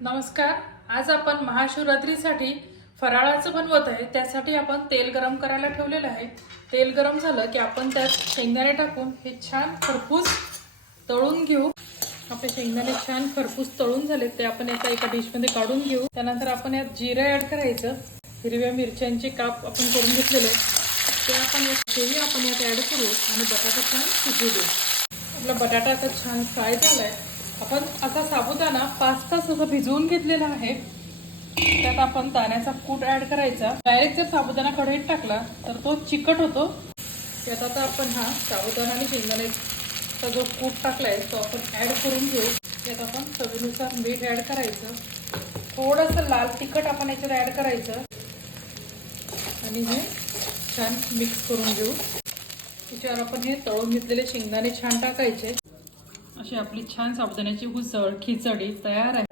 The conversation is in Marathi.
नमस्कार. आज आपण महाशिवरात्रीसाठी फराळाचं बनवत आहे. त्यासाठी आपण तेल गरम करायला ठेवलेलं आहे. तेल गरम झालं की आपण त्यात शेंगदाणे टाकून हे छान खरपूस तळून घेऊ. आपले शेंगदाणे छान खरपूस तळून झाले ते आपण एका डिशमध्ये काढून घेऊ. त्यानंतर आपण यात जिरे ऍड करायचं. हिरव्या मिरच्यांचे काप आपण करून घेतलेले ते आपण यात ऍड करू आणि बटाटा छान शिजू देऊ. आपला बटाटा आता छान फ्राय झालाय. आपण असा साबुदाणा 5 तास असं भिजवून घेतलेला आहे. त्यात आपण दाण्याचा कूट ऍड करायचा. डायरेक्ट जर साबुदाणा कढईत टाकला तर तो चिकट होतो. त्यात आता आपण हा साबुदाणा आणि शेंगदाण्याचा जो कूट टाकलाय तो आपण ऍड करून घेऊ. त्यात आपण चवीनुसार मीठ ऍड करायचं. थोडंसं लाल तिखट आपण याच्यात ऍड करायचं आणि हे छान मिक्स करून घेऊ. त्याच्यावर आपण हे तळून घेतलेले शेंगदाणे छान टाकायचे. अशी आपली छान साबुदाण्याची उसळ खिचडी तयार आहे.